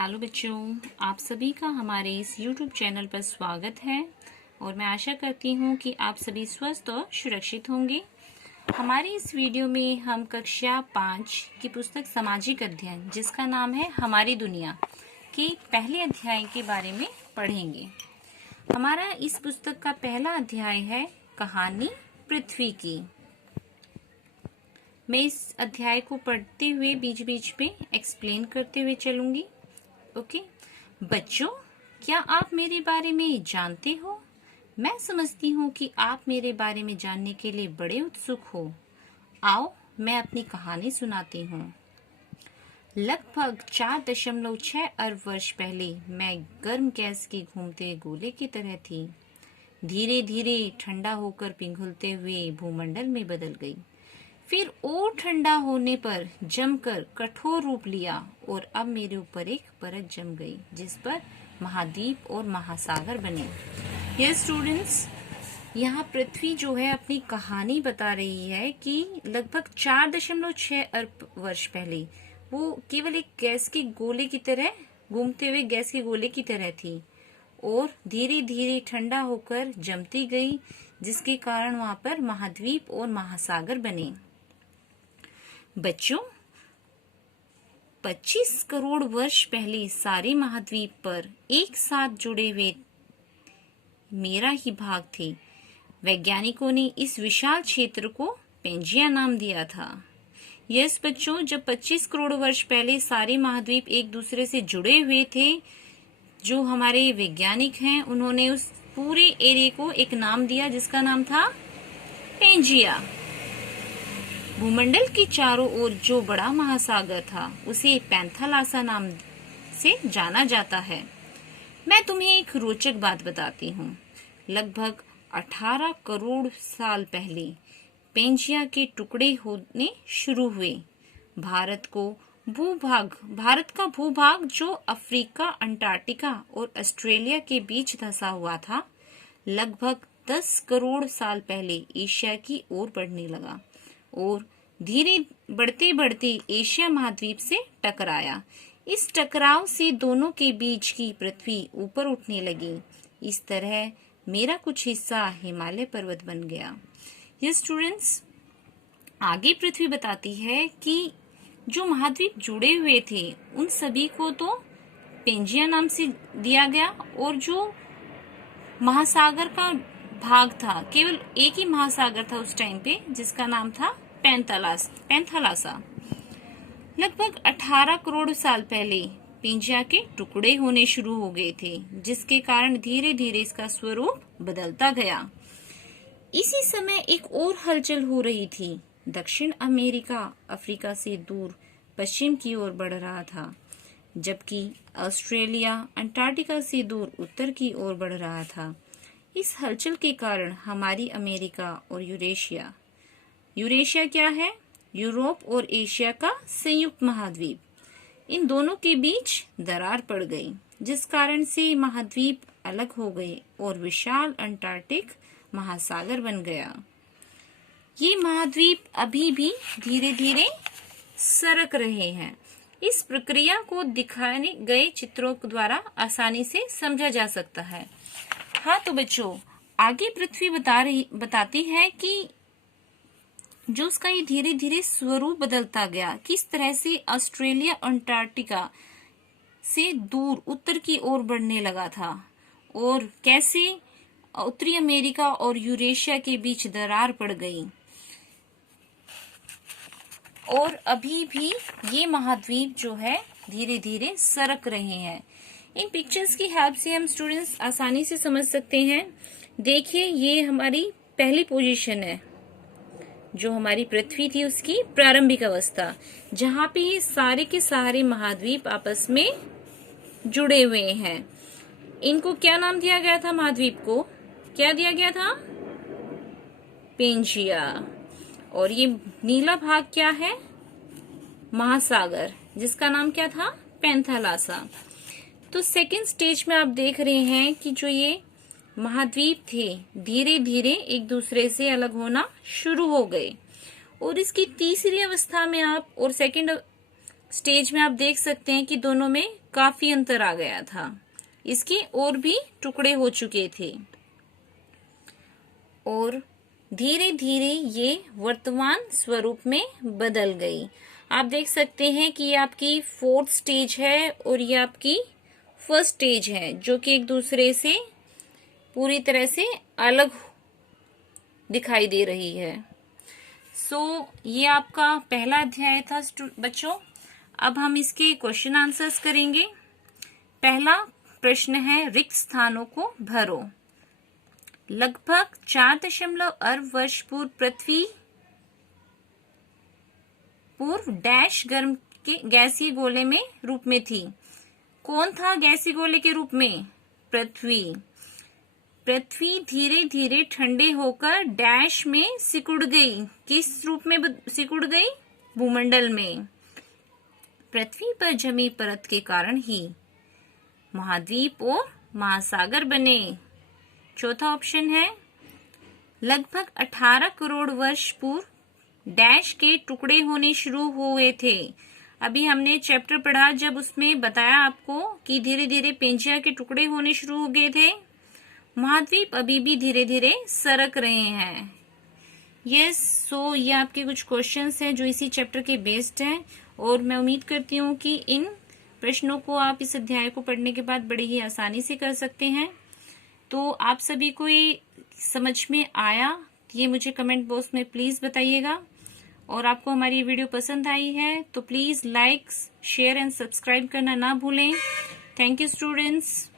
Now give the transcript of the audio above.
Hello बच्चों, आप सभी का हमारे इस YouTube चैनल पर स्वागत है और मैं आशा करती हूँ कि आप सभी स्वस्थ और सुरक्षित होंगे। हमारी इस वीडियो में हम कक्षा 5 की पुस्तक सामाजिक अध्ययन जिसका नाम है हमारी दुनिया के पहले अध्याय के बारे में पढ़ेंगे। हमारा इस पुस्तक का पहला अध्याय है कहानी पृथ्वी की। मैं इस अध्याय को पढ़ते हुए बीच बीच में एक्सप्लेन करते हुए चलूंगी। ओके बच्चों, क्या आप मेरे बारे में जानते हो? मैं समझती हूँ कि आप मेरे बारे में जानने के लिए बड़े उत्सुक हो। आओ मैं अपनी कहानी सुनाती हूँ। लगभग 4.6 अरब वर्ष पहले मैं गर्म गैस के घूमते गोले की तरह थी। धीरे धीरे ठंडा होकर पिघलते हुए भूमंडल में बदल गई। फिर और ठंडा होने पर जमकर कठोर रूप लिया और अब मेरे ऊपर एक परत जम गई जिस पर महाद्वीप और महासागर बने। ये स्टूडेंट्स, यहाँ पृथ्वी जो है अपनी कहानी बता रही है कि लगभग 4.6 अरब वर्ष पहले वो केवल एक गैस के गोले की तरह घूमते हुए गैस के गोले की तरह थी और धीरे धीरे ठंडा होकर जमती गई जिसके कारण वहां पर महाद्वीप और महासागर बने। बच्चों, 25 करोड़ वर्ष पहले सारे महाद्वीप पर एक साथ जुड़े हुए मेरा ही भाग थे। वैज्ञानिकों ने इस विशाल क्षेत्र को पेंजिया नाम दिया था। यस बच्चों, जब 25 करोड़ वर्ष पहले सारे महाद्वीप एक दूसरे से जुड़े हुए थे, जो हमारे वैज्ञानिक हैं उन्होंने उस पूरे एरिया को एक नाम दिया जिसका नाम था पेंजिया। भूमंडल के चारों ओर जो बड़ा महासागर था उसे पैंथालासा नाम से जाना जाता है। मैं तुम्हें एक रोचक बात बताती हूँ। लगभग 18 करोड़ साल पहले पेंजिया के टुकड़े होने शुरू हुए। भारत का भूभाग जो अफ्रीका, अंटार्कटिका और ऑस्ट्रेलिया के बीच धंसा हुआ था, लगभग 10 करोड़ साल पहले एशिया की ओर बढ़ने लगा और धीरे बढ़ते बढ़ते एशिया महाद्वीप से टकराया। इस टकराव से दोनों के बीच की पृथ्वी ऊपर उठने लगी। इस तरह मेरा कुछ हिस्सा हिमालय पर्वत बन गया। ये स्टूडेंट्स, आगे पृथ्वी बताती है कि जो महाद्वीप जुड़े हुए थे उन सभी को तो पेंजिया नाम से दिया गया और जो महासागर का भाग था, केवल एक ही महासागर था उस टाइम पे जिसका नाम था पैंथालासा। लगभग 18 करोड़ साल पहले पेंजिया के टुकड़े होने शुरू हो गए थे जिसके कारण धीरे धीरे इसका स्वरूप बदलता गया। इसी समय एक और हलचल हो रही थी। दक्षिण अमेरिका अफ्रीका से दूर पश्चिम की ओर बढ़ रहा था, जबकि ऑस्ट्रेलिया अंटार्कटिका से दूर उत्तर की ओर बढ़ रहा था। इस हलचल के कारण हमारी अमेरिका और यूरेशिया क्या है? यूरोप और एशिया का संयुक्त महाद्वीप, इन दोनों के बीच दरार पड़ गई जिस कारण से महाद्वीप अलग हो गए और विशाल अंटार्कटिक महासागर बन गया। ये महाद्वीप अभी भी धीरे धीरे सरक रहे हैं। इस प्रक्रिया को दिखाए गए चित्रों द्वारा आसानी से समझा जा सकता है। हाँ तो बच्चों, आगे पृथ्वी बताती है कि जो उसका ये धीरे धीरे स्वरूप बदलता गया, किस तरह से ऑस्ट्रेलिया अंटार्कटिका से दूर उत्तर की ओर बढ़ने लगा था और कैसे उत्तरी अमेरिका और यूरेशिया के बीच दरार पड़ गई और अभी भी ये महाद्वीप जो है धीरे धीरे सरक रहे हैं। इन पिक्चर्स की हेल्प से हम स्टूडेंट्स आसानी से समझ सकते हैं। देखिए, ये हमारी पहली पोजीशन है जो हमारी पृथ्वी थी उसकी प्रारंभिक अवस्था, जहां पे ये सारे के सारे महाद्वीप आपस में जुड़े हुए हैं। इनको क्या नाम दिया गया था? महाद्वीप को क्या दिया गया था? पेंजिया। और ये नीला भाग क्या है? महासागर, जिसका नाम क्या था? पैंथालासा। तो सेकेंड स्टेज में आप देख रहे हैं कि जो ये महाद्वीप थे धीरे धीरे एक दूसरे से अलग होना शुरू हो गए और इसकी तीसरी अवस्था में आप और सेकंड स्टेज में आप देख सकते हैं कि दोनों में काफी अंतर आ गया था, इसके और भी टुकड़े हो चुके थे और धीरे धीरे ये वर्तमान स्वरूप में बदल गई। आप देख सकते हैं कि ये आपकी 4th स्टेज है और ये आपकी 1st स्टेज है, जो कि एक दूसरे से पूरी तरह से अलग दिखाई दे रही है। ये आपका पहला अध्याय था बच्चों। अब हम इसके क्वेश्चन आंसर्स करेंगे। पहला प्रश्न है, रिक्त स्थानों को भरो। लगभग 4 अरब वर्ष पूर्व डैश गर्म के गैसीय गोले में रूप में थी। कौन था गैसीय गोले के रूप में? पृथ्वी। पृथ्वी धीरे धीरे ठंडे होकर डैश में सिकुड़ गई। किस रूप में सिकुड़ गई? भूमंडल में। पृथ्वी पर जमी परत के कारण ही महाद्वीप और महासागर बने। चौथा ऑप्शन है, लगभग 18 करोड़ वर्ष पूर्व डैश के टुकड़े होने शुरू हुए थे। अभी हमने चैप्टर पढ़ा जब उसमें बताया आपको कि धीरे धीरे पेंजिया के टुकड़े होने शुरू हो गए थे। महाद्वीप अभी भी धीरे धीरे सरक रहे हैं। ये आपके कुछ क्वेश्चंस हैं जो इसी चैप्टर के बेस्ड हैं और मैं उम्मीद करती हूँ कि इन प्रश्नों को आप इस अध्याय को पढ़ने के बाद बड़ी ही आसानी से कर सकते हैं। तो आप सभी को ये समझ में आया, ये मुझे कमेंट बॉक्स में प्लीज बताइएगा। और आपको हमारी वीडियो पसंद आई है तो please like, share and subscribe करना ना भूलें। Thank you students.